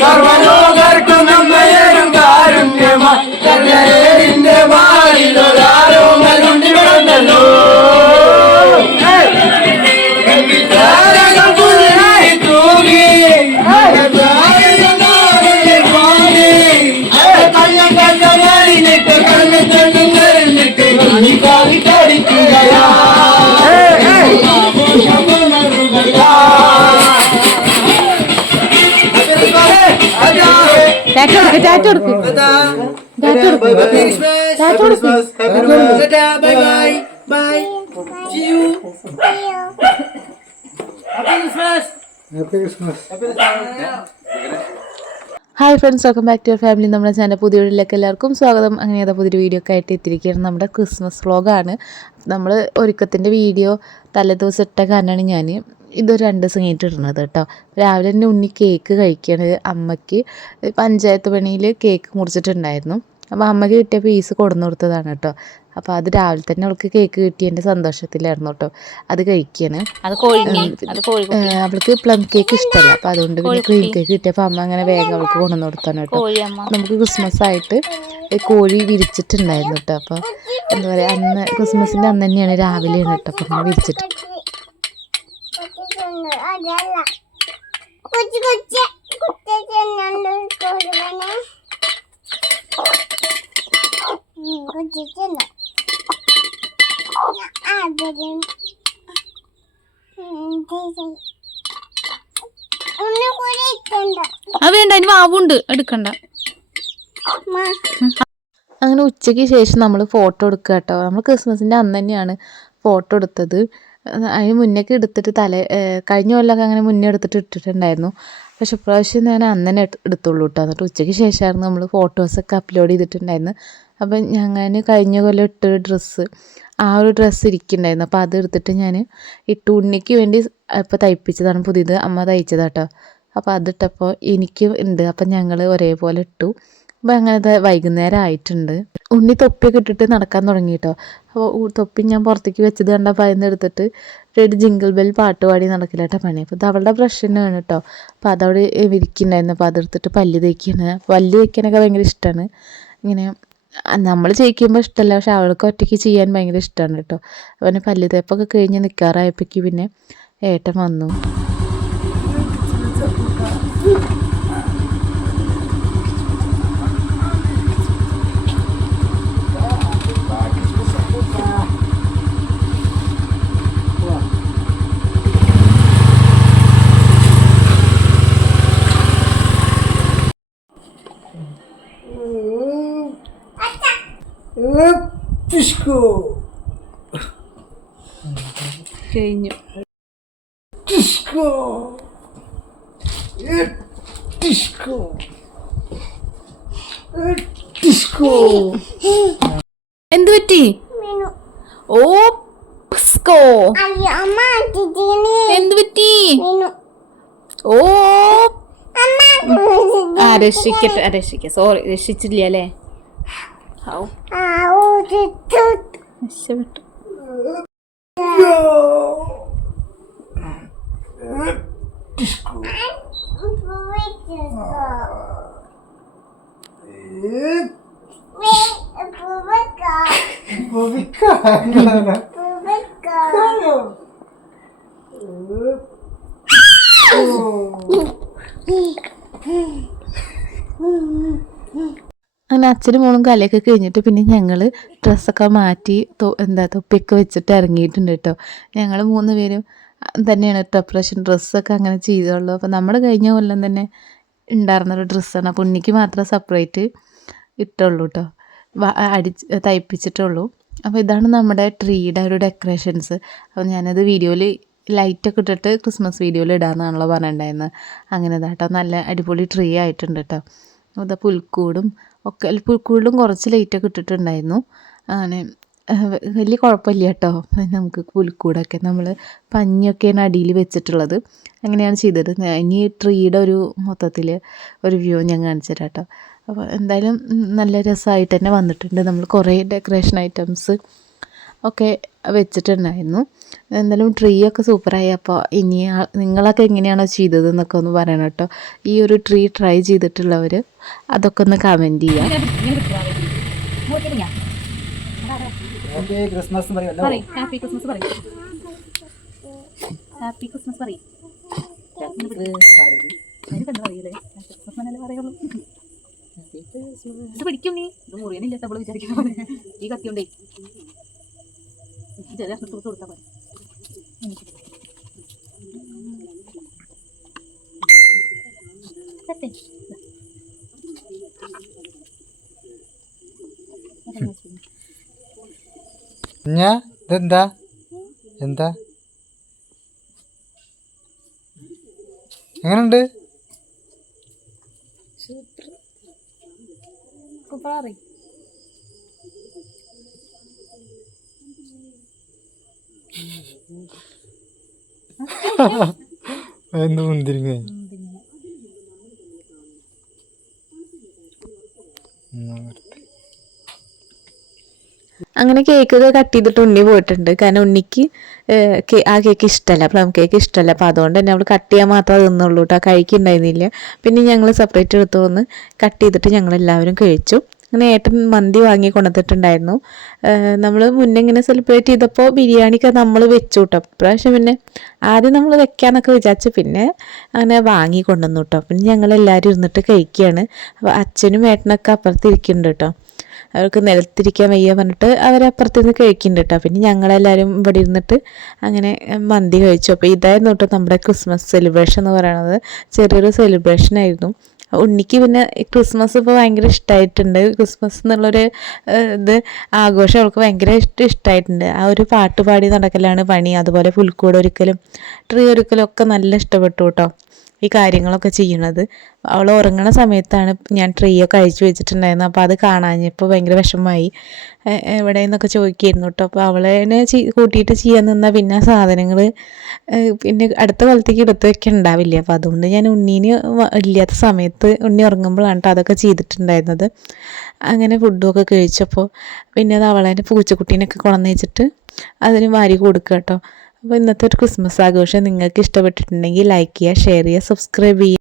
സർവലോകർക്കും നമ്മയേറും കാരുണ്യമായി കണ്ണേരിന്റെ മാറിലൊരാരോമലുണ്ടി വന്നല്ലോ hi friends, welcome back to your family. നമ്മുടെ ചാനൽ പുതിയ വീഡിയോയിലേക്ക് എല്ലാവർക്കും സ്വാഗതം. അങ്ങനെ പുതിയൊരു വീഡിയോ ഒക്കെ ആയിട്ട് എത്തിയിരിക്കുകയാണ്. നമ്മുടെ ക്രിസ്മസ് വ്ളോഗാണ്. നമ്മൾ ഒരുക്കത്തിൻ്റെ വീഡിയോ തലേദിവസം ഇട്ട കാരണമാണ് ഞാൻ ഇതൊരു 2 ദിവസം കഴിഞ്ഞിട്ട് ഇടുന്നത് കേട്ടോ. രാവിലെ തന്നെ ഉണ്ണി കേക്ക് കഴിക്കണത് അമ്മയ്ക്ക് പഞ്ചായത്ത് പണിയിൽ കേക്ക് മുറിച്ചിട്ടുണ്ടായിരുന്നു. അപ്പോൾ അമ്മയ്ക്ക് കിട്ടിയ പീസ് കൊടുന്നു കൊടുത്തതാണ് കേട്ടോ. അപ്പോൾ അത് രാവിലെ തന്നെ അവൾക്ക് കേക്ക് കിട്ടിയതിൻ്റെ സന്തോഷത്തിലായിരുന്നു കേട്ടോ അത് കഴിക്കുകയാണ്. അവൾക്ക് പ്ലം കേക്ക് ഇഷ്ടമല്ല, അപ്പോൾ അതുകൊണ്ട് പിന്നെ ക്രീം കേക്ക് കിട്ടിയപ്പോൾ അമ്മ അങ്ങനെ വേഗം അവൾക്ക് കൊണ്ടുവന്ന് കൊടുത്താണ് കേട്ടോ. നമുക്ക് ക്രിസ്മസ് ആയിട്ട് കോഴി വിരിച്ചിട്ടുണ്ടായിരുന്നു കേട്ടോ. അപ്പോൾ എന്താ പറയുക, അന്ന് ക്രിസ്മസിൻ്റെ അന്ന് തന്നെയാണ് രാവിലെയാണ് കേട്ടോ അപ്പം അമ്മ വിരിച്ചിട്ട്. വേണ്ട, ഇനി മാവുണ്ട് എടുക്കണ്ട. അങ്ങനെ ഉച്ചയ്ക്ക് ശേഷം നമ്മൾ ഫോട്ടോ എടുക്കുക കേട്ടോ. നമ്മൾ ക്രിസ്മസിൻ്റെ അന്ന് തന്നെയാണ് ഫോട്ടോ എടുത്തത്. അതിന് മുന്നേക്ക് എടുത്തിട്ട് കഴിഞ്ഞ കൊല്ലമൊക്കെ അങ്ങനെ മുന്നേ എടുത്തിട്ട് ഇട്ടിട്ടുണ്ടായിരുന്നു. പക്ഷെ ഇപ്രാവശ്യം ഞാൻ അന്ന് തന്നെ എടുത്തുള്ളൂ കേട്ടോ. എന്നിട്ട് ഉച്ചയ്ക്ക് ശേഷമായിരുന്നു നമ്മൾ ഫോട്ടോസൊക്കെ അപ്ലോഡ് ചെയ്തിട്ടുണ്ടായിരുന്നു. അപ്പം ഞാൻ കഴിഞ്ഞ കൊല്ലം ഇട്ടൊരു ഡ്രസ്സ്, ആ ഒരു ഡ്രസ്സ് ഇരിക്കുന്നുണ്ടായിരുന്നു. അപ്പോൾ അത് എടുത്തിട്ട് ഞാൻ ഇട്ടു. ഉണ്ണിക്ക് വേണ്ടി ഇപ്പോൾ തയ്പ്പിച്ചതാണ്, പുതിയത് അമ്മ തയ്ച്ചതാട്ടോ. അപ്പോൾ അതിട്ടപ്പോൾ എനിക്ക് ഉണ്ട്. അപ്പം ഞങ്ങൾ ഒരേപോലെ ഇട്ടു. അപ്പോൾ അങ്ങനത്തെ വൈകുന്നേരം ആയിട്ടുണ്ട്. ഉണ്ണി തൊപ്പിയൊക്കെ ഇട്ടിട്ട് നടക്കാൻ തുടങ്ങി കേട്ടോ. അപ്പോൾ തൊപ്പി ഞാൻ പുറത്തേക്ക് വെച്ചത് കണ്ടപ്പോൾ അതിന് എടുത്തിട്ട് റെഡ് ജിങ്കിൾ ബെൽ പാട്ട് പാടി നടക്കില്ല കേട്ടോ പണി. അപ്പോൾ ഇത് അവളുടെ ബ്രഷ് തന്നെയാണ് കേട്ടോ. അപ്പോൾ അതവിടെ വിരിക്കുന്നുണ്ടായിരുന്നു. അപ്പോൾ അതെടുത്തിട്ട് പല്ല് തേക്കാണ്. പല്ല് തേക്കാനൊക്കെ ഭയങ്കര ഇഷ്ടമാണ്. ഇങ്ങനെ നമ്മൾ ചെയ്യിക്കുമ്പോൾ ഇഷ്ടമല്ല, പക്ഷെ അവൾക്ക് ഒറ്റയ്ക്ക് ചെയ്യാൻ ഭയങ്കര ഇഷ്ടമാണ് കേട്ടോ. അവന് പല്ല് തേപ്പൊക്കെ കഴിഞ്ഞ് നിൽക്കാറായപ്പോഴേക്ക് പിന്നെ ഏട്ടൻ വന്നു. കഴിഞ്ഞു. എന്ത് പറ്റി? ഓ പിസ്കോ, എന്ത് പറ്റി? ഓ രക്ഷിക്കട്ടെ, രക്ഷിക്ക. സോറി, രക്ഷിച്ചില്ല അല്ലേ? രക്ഷപ്പെട്ടു. അങ്ങനെ അച്ഛനും മോളും കലയൊക്കെ കഴിഞ്ഞിട്ട് പിന്നെ ഞങ്ങൾ ഡ്രസ്സൊക്കെ മാറ്റി തൊപ്പിയൊക്കെ വെച്ചിട്ട് ഇറങ്ങിയിട്ടുണ്ട് കേട്ടോ. ഞങ്ങൾ 3 പേരും തന്നെയാണ് കേട്ടോ ഓപ്പറേഷൻ ഡ്രസ്സൊക്കെ അങ്ങനെ ചെയ്തോളൂ. അപ്പോൾ നമ്മൾ കഴിഞ്ഞ കൊല്ലം തന്നെ ഉണ്ടായിരുന്നൊരു ഡ്രസ്സാണ്. അപ്പോൾ ഉണ്ണിക്ക് മാത്രം സെപ്പറേറ്റ് ഇട്ടുള്ളൂ കേട്ടോ, തയ്പ്പിച്ചിട്ടുള്ളൂ. അപ്പോൾ ഇതാണ് നമ്മുടെ ട്രീയുടെ ഒരു ഡെക്കറേഷൻസ്. അപ്പോൾ ഞാനത് വീഡിയോയിൽ ലൈറ്റൊക്കെ ഇട്ടിട്ട് ക്രിസ്മസ് വീഡിയോയിൽ ഇടാമെന്നാണല്ലോ പറഞ്ഞിട്ടുണ്ടായിരുന്നത്. അങ്ങനെ കേട്ടോ, നല്ല അടിപൊളി ട്രീ ആയിട്ടുണ്ട് കേട്ടോ. അത് പുൽക്കൂടും ഒക്കെ, പുൽക്കൂടിലും കുറച്ച് ലൈറ്റൊക്കെ ഇട്ടിട്ടുണ്ടായിരുന്നു. അങ്ങനെ വലിയ കുഴപ്പമില്ല കേട്ടോ. നമുക്ക് പുൽക്കൂടൊക്കെ നമ്മൾ പഞ്ഞിയൊക്കെയാണ് അടിയിൽ വെച്ചിട്ടുള്ളത്. അങ്ങനെയാണ് ചെയ്തത്. ഇനി ട്രീയുടെ ഒരു മൊത്തത്തിൽ ഒരു വ്യൂ ഞാൻ കാണിച്ചു തരാം കേട്ടോ. അപ്പോൾ എന്തായാലും നല്ല രസമായിട്ട് തന്നെ വന്നിട്ടുണ്ട്. നമ്മൾ കുറേ ഡെക്കറേഷൻ ഐറ്റംസ് ഒക്കെ വെച്ചിട്ടുണ്ടായിരുന്നു. എന്തായാലും ട്രീ ഒക്കെ സൂപ്പറായി. അപ്പോൾ ഇനി നിങ്ങളൊക്കെ എങ്ങനെയാണോ ചെയ്തതെന്നൊക്കെ ഒന്ന് പറയണം കേട്ടോ. ഈ ഒരു ട്രീ ട്രൈ ചെയ്തിട്ടുള്ളവർ അതൊക്കെ ഒന്ന് കമൻറ്റ് ചെയ്യാം. ക്രിസ്മസ് ഹാപ്പി ക്രിസ്മസ് പറയും. ഹാപ്പി ക്രിസ്മസ് പറയും. ഇത് പിടിക്കും നീ. ഇത് മുറിയനില്ല നമ്മൾ വിചാരിക്കുന്ന ഈ കത്തിയുണ്ടേ. ചെറിയ കൊടുത്താൽ മതി. ഇതെന്താ എന്താ എങ്ങനുണ്ട്? എന്ത് മുന്തിരിങ്ങ അങ്ങനെ കേക്കൊക്കെ കട്ട് ചെയ്തിട്ട് ഉണ്ണി പോയിട്ടുണ്ട്. കാരണം ഉണ്ണിക്ക് ആ കേക്ക് ഇഷ്ടമല്ല, പ്ലം കേക്ക് ഇഷ്ടമല്ല. അപ്പോൾ അതുകൊണ്ട് തന്നെ അവൾ കട്ട് ചെയ്യാൻ മാത്രമേ തിന്നുള്ളൂ കേട്ടോ, കഴിക്കുന്നുണ്ടായിരുന്നില്ല. പിന്നെ ഞങ്ങൾ സെപ്പറേറ്റ് എടുത്തു വന്ന് കട്ട് ചെയ്തിട്ട് ഞങ്ങളെല്ലാവരും കഴിച്ചു. അങ്ങനെ ഏട്ടൻ മന്തി വാങ്ങി കൊണ്ടുവന്നിട്ടുണ്ടായിരുന്നു. നമ്മൾ മുന്നേ ഇങ്ങനെ സെലിബ്രേറ്റ് ചെയ്തപ്പോൾ ബിരിയാണിയൊക്കെ നമ്മൾ വെച്ചു കേട്ടോ. ഇപ്രാവശ്യം പിന്നെ ആദ്യം നമ്മൾ വെക്കാമെന്നൊക്കെ വിചാരിച്ചു, പിന്നെ അങ്ങനെ വാങ്ങി കൊണ്ടുവന്നു കേട്ടോ. പിന്നെ ഞങ്ങളെല്ലാവരും ഇരുന്നിട്ട് കഴിക്കുകയാണ്. അപ്പോൾ അച്ഛനും ഏട്ടനൊക്കെ അപ്പുറത്തിരിക്കുന്നുണ്ട് കേട്ടോ. അവർക്ക് നിലത്തിരിക്കാൻ വയ്യ പറഞ്ഞിട്ട് അവരപ്പുറത്ത് നിന്ന് കഴിക്കുന്നുണ്ട് കേട്ടോ. പിന്നെ ഞങ്ങളെല്ലാവരും ഇവിടെ ഇരുന്നിട്ട് അങ്ങനെ മന്തി കഴിച്ചു. അപ്പോൾ ഇതായിരുന്നു കേട്ടോ നമ്മുടെ ക്രിസ്മസ് സെലിബ്രേഷൻ എന്ന് പറയുന്നത്. ചെറിയൊരു സെലിബ്രേഷൻ ആയിരുന്നു. ഉണ്ണിക്ക് പിന്നെ ക്രിസ്മസ് ഇപ്പോൾ ഭയങ്കര ഇഷ്ടമായിട്ടുണ്ട്. ക്രിസ്മസ് എന്നുള്ളൊരു ഇത് ആഘോഷം അവൾക്ക് ഭയങ്കര ഇഷ്ടമായിട്ടുണ്ട്. ആ ഒരു പാട്ട് പാടി നടക്കലാണ് പണി. അതുപോലെ പുൽക്കൂട് ഒരുക്കലും ട്രീ ഒരുക്കലും ഒക്കെ നല്ല ഇഷ്ടപ്പെട്ടു കേട്ടോ. ഈ കാര്യങ്ങളൊക്കെ ചെയ്യണത് അവൾ ഉറങ്ങണ സമയത്താണ് ഞാൻ ട്രീ ഒക്കെ അഴിച്ചു വെച്ചിട്ടുണ്ടായിരുന്നു. അപ്പോൾ അത് കാണാഞ്ഞപ്പോൾ ഭയങ്കര വിഷമമായി. എവിടെ നിന്നൊക്കെ ചോദിക്കായിരുന്നു കേട്ടോ. അപ്പോൾ അവളെ കൂട്ടിയിട്ട് ചെയ്യാൻ നിന്നാൽ പിന്നെ സാധനങ്ങൾ പിന്നെ അടുത്ത കാലത്തേക്ക് എടുത്ത് വെക്കാൻ ഉണ്ടാവില്ല. അപ്പോൾ അതുകൊണ്ട് ഞാൻ ഉണ്ണീന് ഇല്ലാത്ത സമയത്ത് ഉണ്ണി ഉറങ്ങുമ്പോഴാണ് കേട്ടോ അതൊക്കെ ചെയ്തിട്ടുണ്ടായിരുന്നത്. അങ്ങനെ ഫുഡുമൊക്കെ കഴിച്ചപ്പോൾ പിന്നെ അത് അവളെ പൂച്ചക്കുട്ടീനൊക്കെ കൊണ്ടുവന്ന് വെച്ചിട്ട് അതിന് വാരി കൊടുക്കുക കേട്ടോ. അപ്പോൾ ഇന്നത്തെ ഒരു ക്രിസ്മസ് ആഘോഷം നിങ്ങൾക്ക് ഇഷ്ടപ്പെട്ടിട്ടുണ്ടെങ്കിൽ ലൈക്ക് ചെയ്യുക, ഷെയർ ചെയ്യുക, സബ്സ്ക്രൈബ് ചെയ്യുക.